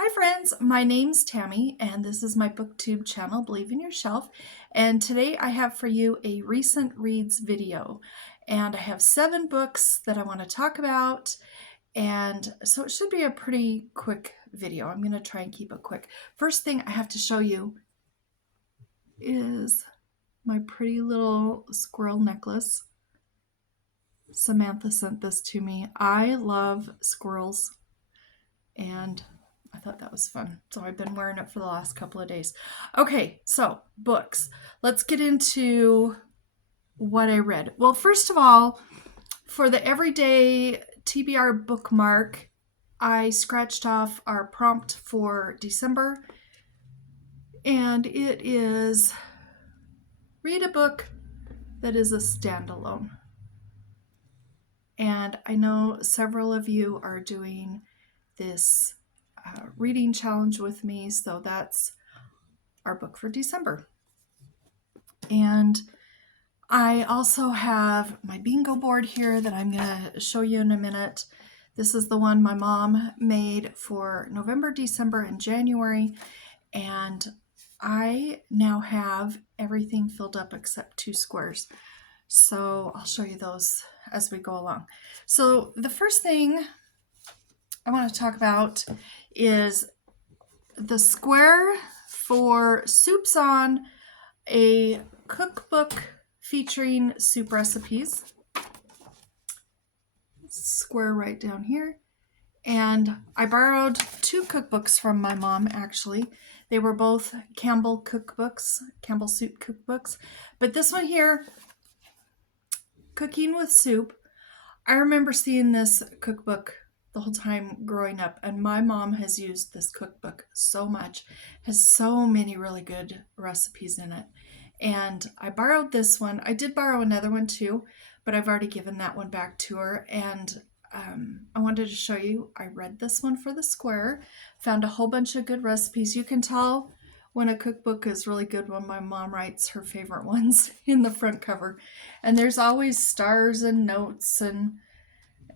Hi friends, my name's Tammy and this is my booktube channel, Believe in Your Shelf. And today I have for you a recent reads video. And I have 7 books that I want to talk about. And so it should be a pretty quick video. I'm going to try and keep it quick. First thing I have to show you is my pretty little squirrel necklace. Samantha sent this to me. I love squirrels and I thought that was fun. So I've been wearing it for the last couple of days. Okay, so books. Let's get into what I read. Well, first of all, for the everyday TBR bookmark, I scratched off our prompt for December, and it is read a book that is a standalone. And I know several of you are doing this reading challenge with me, so that's our book for December. And I also have my bingo board here that I'm going to show you in a minute. This is the one my mom made for November, December, and January, and I now have everything filled up except 2 squares. So I'll show you those as we go along. So the first thing I want to talk about is the square for Soups On, a cookbook featuring soup recipes. Square right down here. And I borrowed 2 cookbooks from my mom, actually. They were both Campbell cookbooks, Campbell soup cookbooks. But this one here, Cooking with Soup, I remember seeing this cookbook the whole time growing up, and my mom has used this cookbook so much, has so many really good recipes in it. And I borrowed this one. I did borrow another one too, but I've already given that one back to her. And I wanted to show you, I read this one for the square, found a whole bunch of good recipes. You can tell when a cookbook is really good when my mom writes her favorite ones in the front cover. And there's always stars and notes and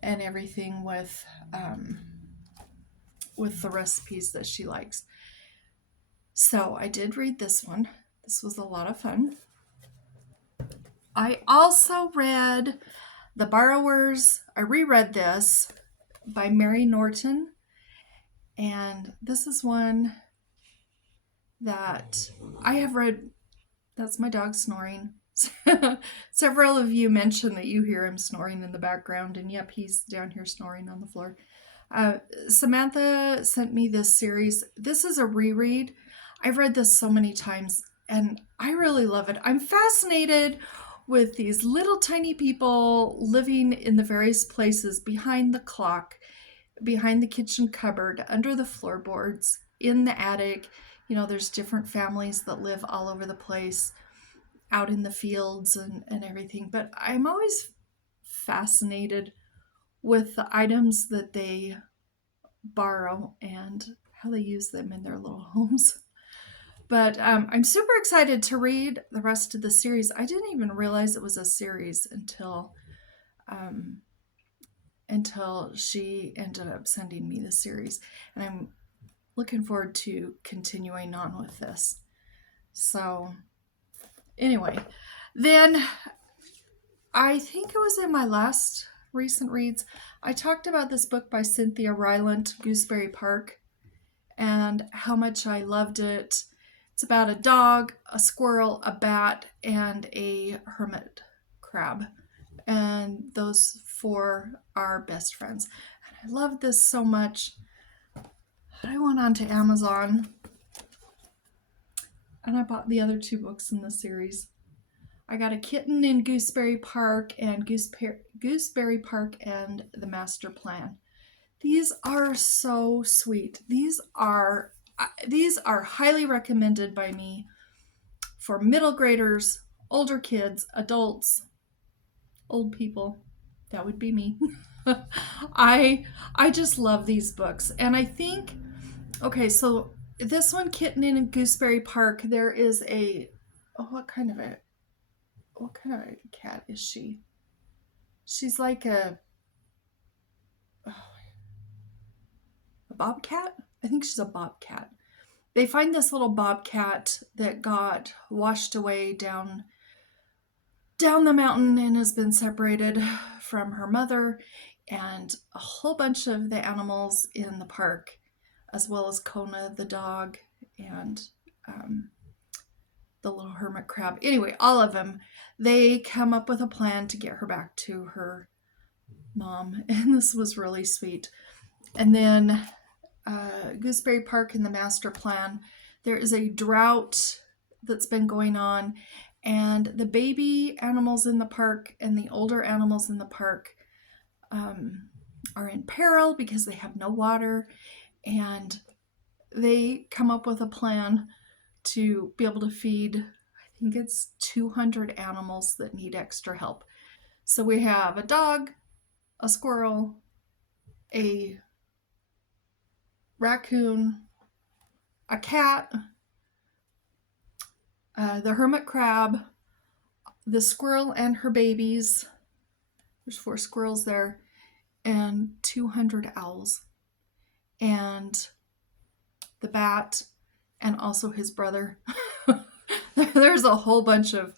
everything with the recipes that she likes. So I did read this one. This was a lot of fun. I also read The Borrowers. I reread this by Mary Norton. And this is one that I have read. That's my dog snoring. Several of you mentioned that you hear him snoring in the background, and yep, he's down here snoring on the floor. Samantha sent me this series. This is a reread. I've read this so many times, and I really love it. I'm fascinated with these little tiny people living in the various places behind the clock, behind the kitchen cupboard, under the floorboards, in the attic. You know, there's different families that live all over the place, out in the fields and everything. But I'm always fascinated with the items that they borrow and how they use them in their little homes. But I'm super excited to read the rest of the series. I didn't even realize it was a series until she ended up sending me the series. And I'm looking forward to continuing on with this. So anyway, then I think it was in my last recent reads, I talked about this book by Cynthia, Rylant, Gooseberry Park, and how much I loved it. It's about a dog, a squirrel, a bat, and a hermit crab. And those 4 are best friends. And I loved this so much that I went on to Amazon and I bought the other 2 books in the series. I got a Kitten in Gooseberry Park and Gooseberry Park and the Master Plan. These are so sweet. These are highly recommended by me for middle graders, older kids, adults, old people. That would be me. I just love these books. And I think, okay, so this one, Kitten in Gooseberry Park, there is what kind of a cat is she? She's like a bobcat? I think she's a bobcat. They find this little bobcat that got washed away down the mountain and has been separated from her mother, and a whole bunch of the animals in the park, as well as Kona the dog and the little hermit crab. Anyway, all of them, they come up with a plan to get her back to her mom, and this was really sweet. And then Gooseberry Park in the master plan, there is a drought that's been going on, and the baby animals in the park and the older animals in the park are in peril because they have no water, and they come up with a plan to be able to feed, I think it's 200 animals that need extra help. So we have a dog, a squirrel, a raccoon, a cat, the hermit crab, the squirrel and her babies. There's 4 squirrels there, and 200 owls, and the bat, and also his brother. There's a whole bunch of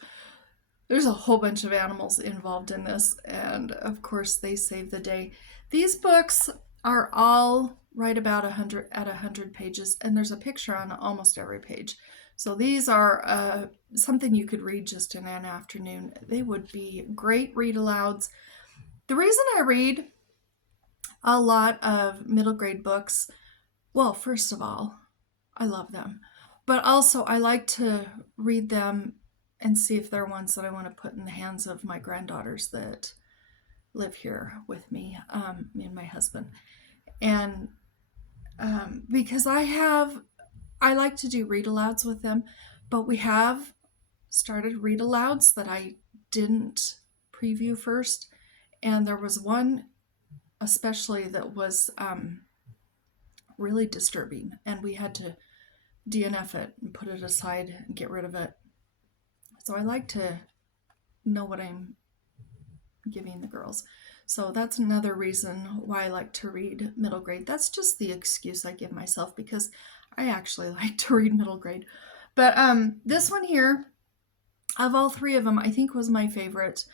animals involved in this, and of course they save the day. These books are all right about 100 pages, and there's a picture on almost every page. So these are something you could read just in an afternoon. They would be great read alouds. The reason I read a lot of middle grade books, well, first of all, I love them, but also I like to read them and see if they're ones that I want to put in the hands of my granddaughters that live here with me, me and my husband. And because I like to do read alouds with them, but we have started read alouds that I didn't preview first. And there was one especially that was really disturbing, and we had to DNF it and put it aside and get rid of it. So I like to know what I'm giving the girls. So that's another reason why I like to read middle grade. That's just the excuse I give myself, because I actually like to read middle grade. But this one here, of all 3 of them, I think was my favorite.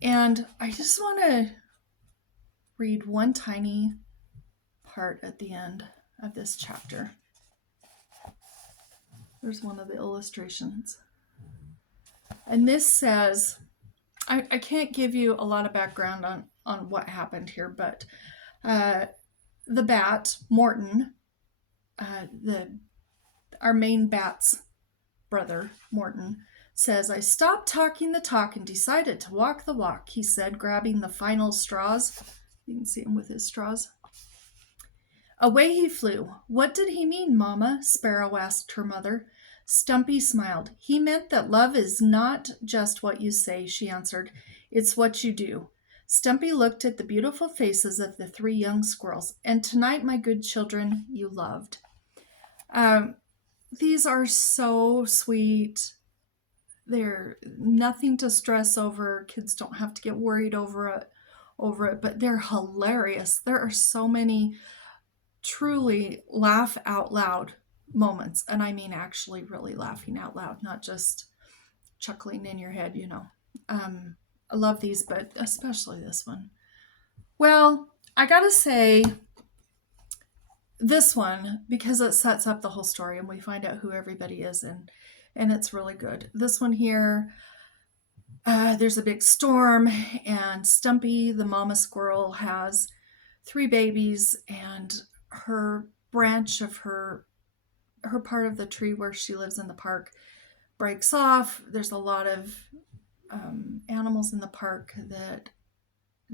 And I just want to read one tiny part at the end of this chapter. There's one of the illustrations. And this says, I can't give you a lot of background on what happened here, but the bat, Morton, our main bat's brother, Morton, says, "I stopped talking the talk and decided to walk the walk," he said, grabbing the final straws. You can see him with his straws. Away he flew. "What did he mean, Mama?" Sparrow asked her mother. Stumpy smiled. "He meant that love is not just what you say," she answered. "It's what you do." Stumpy looked at the beautiful faces of the 3 young squirrels. "And tonight, my good children, you loved." These are so sweet. They're nothing to stress over. Kids don't have to get worried over it, but they're hilarious. There are so many truly laugh out loud moments, and I mean actually really laughing out loud, not just chuckling in your head, I love these, but especially this one. Well, I gotta say, this one, because it sets up the whole story and we find out who everybody is, and it's really good. This one here, there's a big storm, and Stumpy, the mama squirrel, has 3 babies, and her branch of her part of the tree where she lives in the park breaks off. There's a lot of animals in the park that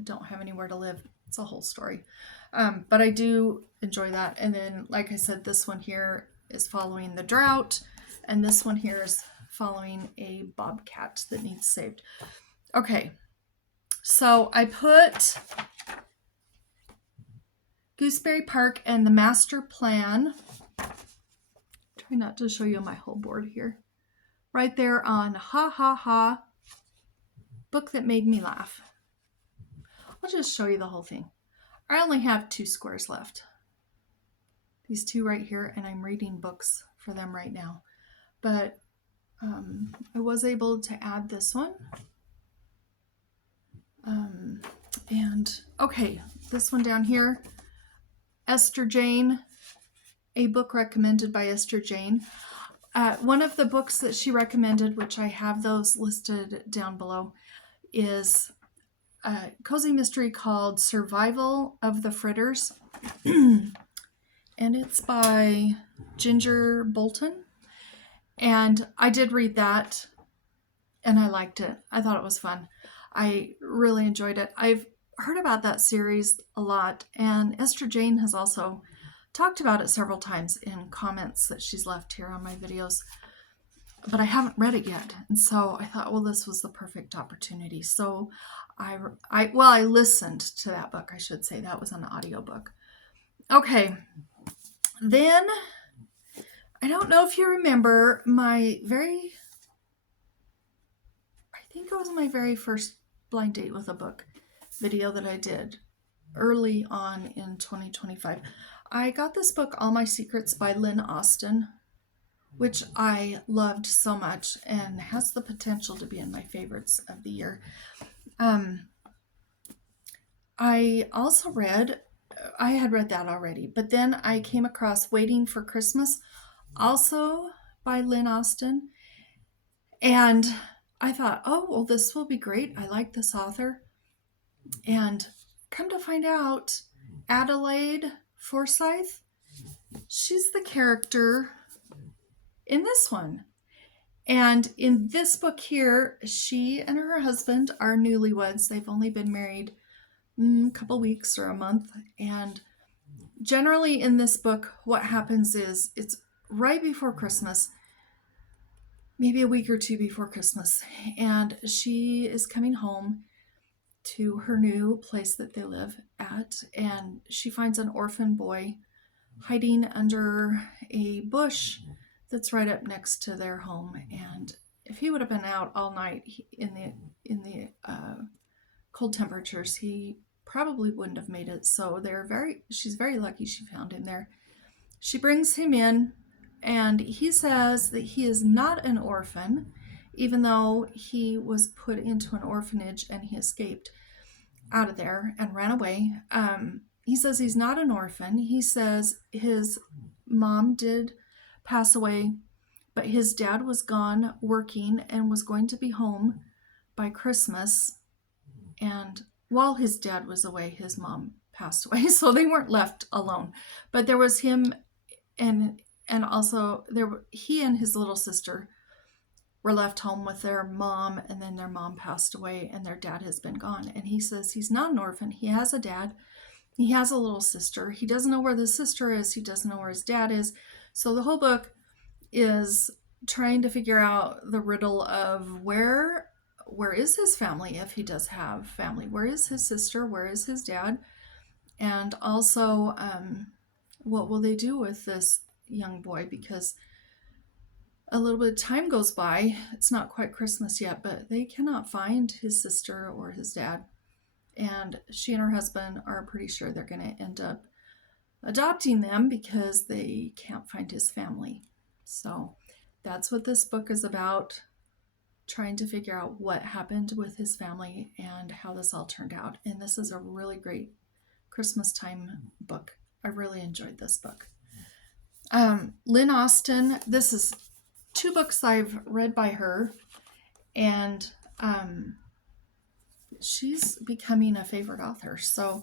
don't have anywhere to live. It's a whole story. But I do enjoy that. And then, like I said, this one here is following the drought, and this one here is following a bobcat that needs saved. Okay, so I put Gooseberry Park and the master plan. Try not to show you my whole board here. Right there on Ha Ha Ha, book that made me laugh. I'll just show you the whole thing. I only have 2 squares left. these two right here, and I'm reading books for them right now. But I was able to add this one. And okay, this one down here, Estherjane, a book recommended by Estherjane. One of the books that she recommended, which I have those listed down below, is a cozy mystery called Survival of the Fritters. And it's by Ginger Bolton. And I did read that, and I liked it. I thought it was fun. I really enjoyed it. I've heard about that series a lot, and Estherjane has also talked about it several times in comments that she's left here on my videos. But I haven't read it yet, and so I thought, well, this was the perfect opportunity. So I listened to that book, I should say. That was an audiobook. Okay, then I don't know if you remember I think it was my very first blind date with a book video that I did early on in 2025. I got this book, All My Secrets by Lynn Austen, which I loved so much and has the potential to be in my favorites of the year. I also I had read that already, but then I came across Waiting for Christmas, also by Lynn Austen. And I thought, oh, well, this will be great. I like this author. And come to find out, Adelaide Forsyth, she's the character in this one. And in this book here, she and her husband are newlyweds. They've only been married a couple weeks or a month. And generally in this book, what happens is it's right before Christmas, maybe a week or two before Christmas, and she is coming home to her new place that they live at, and she finds an orphan boy hiding under a bush that's right up next to their home. And if he would have been out all night in the cold temperatures, he probably wouldn't have made it. So she's very lucky she found him there. She brings him in, and he says that he is not an orphan, even though he was put into an orphanage and he escaped out of there and ran away. He says he's not an orphan. He says his mom did pass away, but his dad was gone working and was going to be home by Christmas. And while his dad was away, his mom passed away. So they weren't left alone. But there was him, and also he and his little sister were left home with their mom, and then their mom passed away and their dad has been gone. And he says he's not an orphan. He has a dad. He has a little sister. He doesn't know where the sister is. He doesn't know where his dad is. So the whole book is trying to figure out the riddle of where is his family, if he does have family. Where is his sister? Where is his dad? And also, what will they do with this young boy? Because a little bit of time goes by. It's not quite Christmas yet, but they cannot find his sister or his dad. And she and her husband are pretty sure they're going to end up adopting them because they can't find his family. So that's what this book is about, trying to figure out what happened with his family and how this all turned out. And this is a really great Christmas time book. I really enjoyed this book. Lynn Austen, this is 2 books I've read by her, and she's becoming a favorite author. So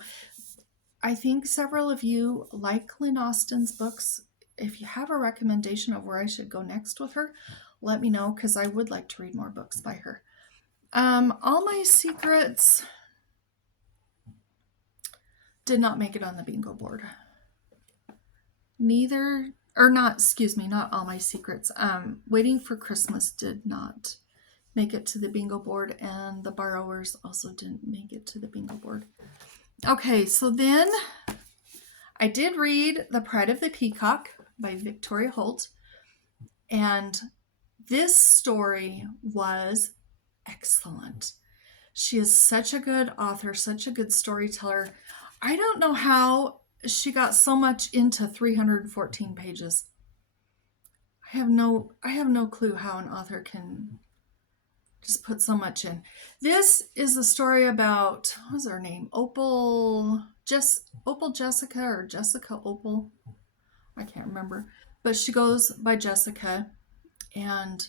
I think several of you like Lynn Austen's books. If you have a recommendation of where I should go next with her, let me know, because I would like to read more books by her. All My Secrets did not make it on the bingo board. Not All My Secrets. Waiting for Christmas did not make it to the bingo board, and The Borrowers also didn't make it to the bingo board. Okay, so then I did read The Pride of the Peacock by Victoria Holt, and this story was excellent. She is such a good author, such a good storyteller. I don't know how she got so much into 314 pages. I have no clue how an author can just put so much in. This is a story about, what was her name? Opal Jessica, or Jessica Opal. I can't remember. But she goes by Jessica, and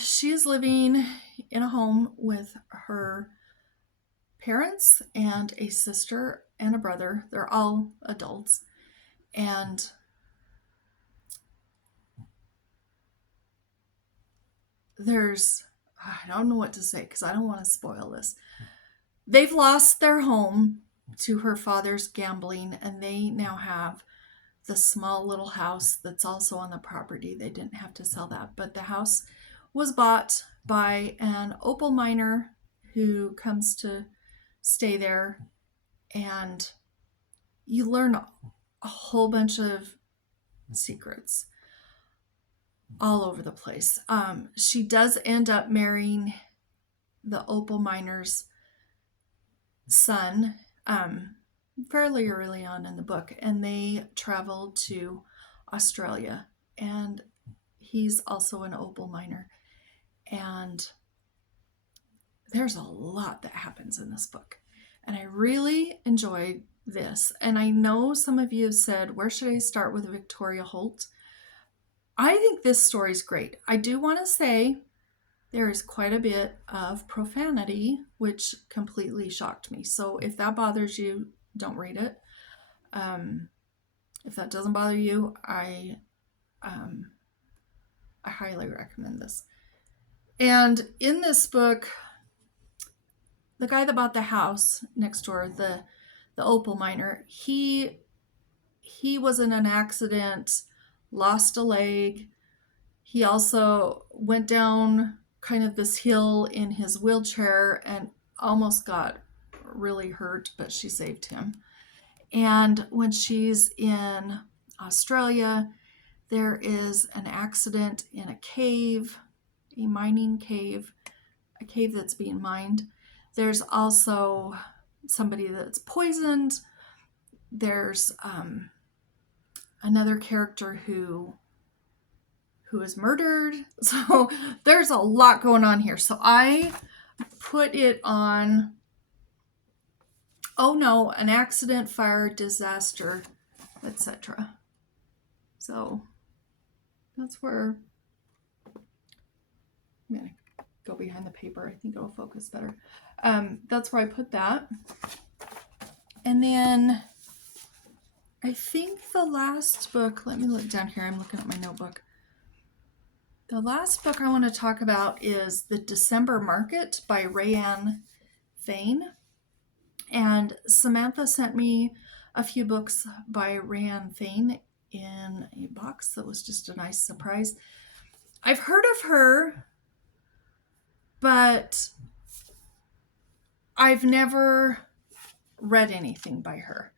she is living in a home with her parents and a sister and a brother. They're all adults. And I don't know what to say because I don't want to spoil this. They've lost their home to her father's gambling, and they now have the small little house that's also on the property. They didn't have to sell that, but the house was bought by an opal miner who comes to stay there, and you learn a whole bunch of secrets all over the place. She does end up marrying the opal miner's son fairly early on in the book, and they travel to Australia, and he's also an opal miner. And there's a lot that happens in this book, and I really enjoyed this. And I know some of you have said, where should I start with Victoria Holt? I think this story's great. I do want to say there is quite a bit of profanity, which completely shocked me. So if that bothers you, don't read it. If that doesn't bother you, I highly recommend this. And in this book, the guy that bought the house next door, the opal miner, he was in an accident, lost a leg. He also went down kind of this hill in his wheelchair and almost got really hurt, but she saved him. And when she's in Australia, there is an accident in a cave, a mining cave, a cave that's being mined. There's also somebody that's poisoned. There's another character who is murdered. So there's a lot going on here. So I put it on, oh no, an accident, fire, disaster, etc. So that's where I'm going to go behind the paper. I think it'll focus better. That's where I put that. And then I think the last book, let me look down here. I'm looking at my notebook. The last book I want to talk about is The December Market by RaeAnne Thayne. And Samantha sent me a few books by RaeAnne Thayne in a box that was just a nice surprise. I've heard of her, but I've never read anything by her.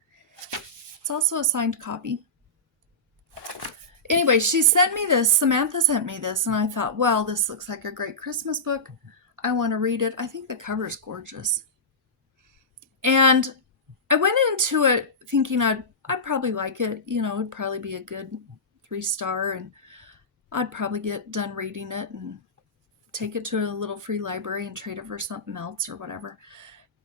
It's also a signed copy. Anyway, she sent me this. Samantha sent me this, and I thought, well, this looks like a great Christmas book. I want to read it. I think the cover is gorgeous. And I went into it thinking I'd probably like it. You know, it'd probably be a good 3-star, and I'd probably get done reading it and take it to a little free library and trade it for something else or whatever.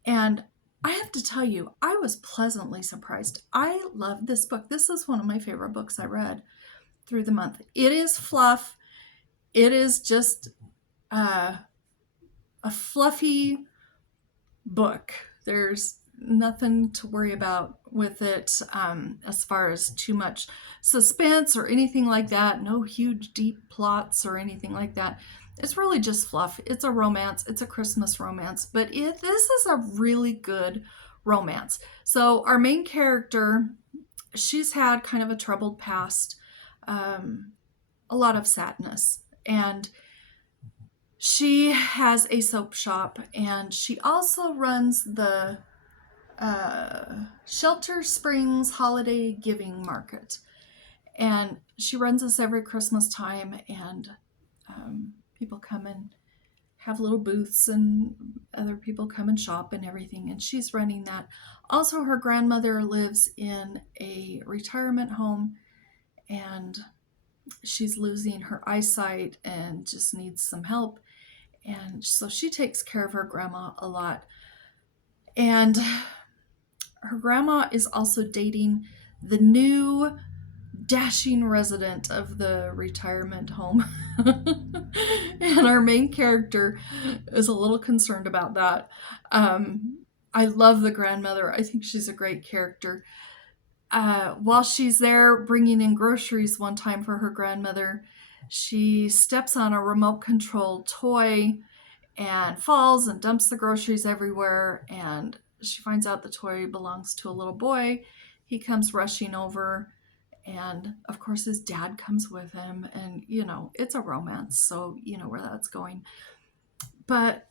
And I have to tell you, I was pleasantly surprised. I love this book. This is one of my favorite books I read through the month. It is fluff. It is just a fluffy book. There's nothing to worry about with it as far as too much suspense or anything like that. No huge deep plots or anything like that. It's really just fluff. It's a romance. It's a Christmas romance, but this is a really good romance. So our main character, she's had kind of a troubled past, a lot of sadness, and she has a soap shop, and she also runs the Shelter Springs Holiday Giving Market, and she runs this every Christmas time, and people come and have little booths and other people come and shop and everything, and she's running that. Also, her grandmother lives in a retirement home, and she's losing her eyesight and just needs some help. And so she takes care of her grandma a lot. And her grandma is also dating the new dashing resident of the retirement home. And our main character is a little concerned about that. I love the grandmother. I think she's a great character. While she's there bringing in groceries one time for her grandmother, she steps on a remote control toy and falls and dumps the groceries everywhere. And she finds out the toy belongs to a little boy. He comes rushing over, and of course his dad comes with him, and it's a romance, so you know where that's going. But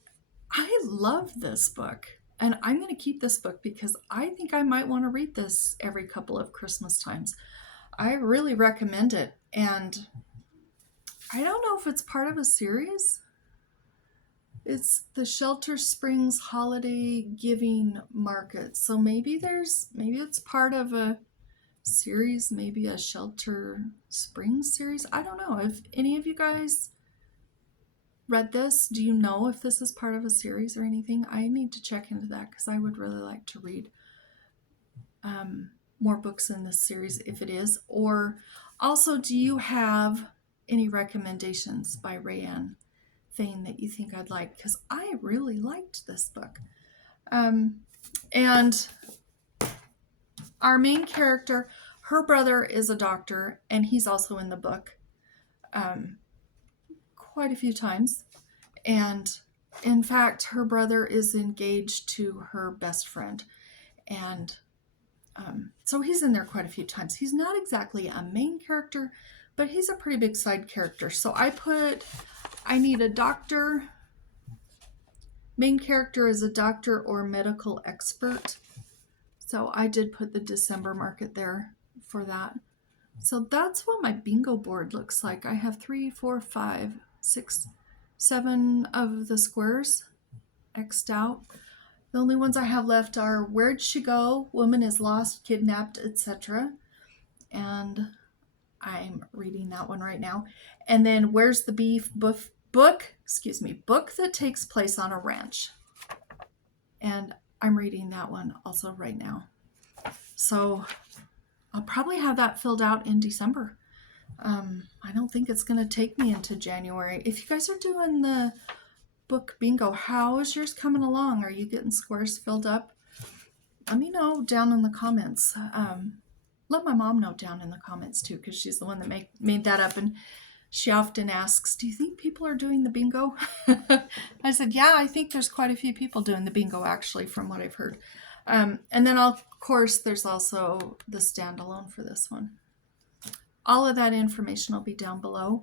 I love this book, and I'm going to keep this book because I think I might want to read this every couple of Christmas times. I really recommend it, and I don't know if it's part of a series. It's the Shelter Springs Holiday Giving Market, so maybe it's part of a series, maybe a Shelter Springs series. I don't know. If any of you guys read this, do you know if this is part of a series or anything? I need to check into that because I would really like to read more books in this series if it is. Or also, do you have any recommendations by RaeAnne Thayne that you think I'd like? Because I really liked this book. And our main character, her brother is a doctor, and he's also in the book quite a few times. And in fact, her brother is engaged to her best friend. And so he's in there quite a few times. He's not exactly a main character, but he's a pretty big side character. So I need a doctor. Main character is a doctor or medical expert. So I did put the December market there for that. So that's what my bingo board looks like. I have 3, 4, 5, 6, 7 of the squares X'd out. The only ones I have left are Where'd She Go? Woman is Lost, Kidnapped, etc. And I'm reading that one right now. And then Where's the Beef? Book that takes place on a ranch. And I'm reading that one also right now. So I'll probably have that filled out in December. I don't think it's going to take me into January. If you guys are doing the book bingo, how is yours coming along? Are you getting squares filled up? Let me know down in the comments. Let my mom know down in the comments too, because she's the one that made that up, and she often asks, do you think people are doing the bingo? I said, yeah, I think there's quite a few people doing the bingo actually, from what I've heard. And then of course there's also the standalone for this one. All of that information will be down below.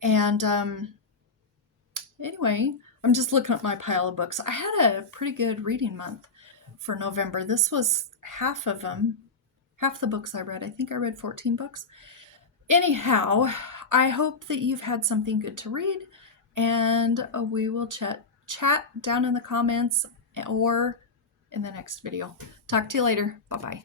And anyway, I'm just looking at my pile of books. I had a pretty good reading month for November. This was half of them, half the books I read. I think I read 14 books. Anyhow, I hope that you've had something good to read, and we will chat down in the comments or in the next video. Talk to you later. Bye-bye.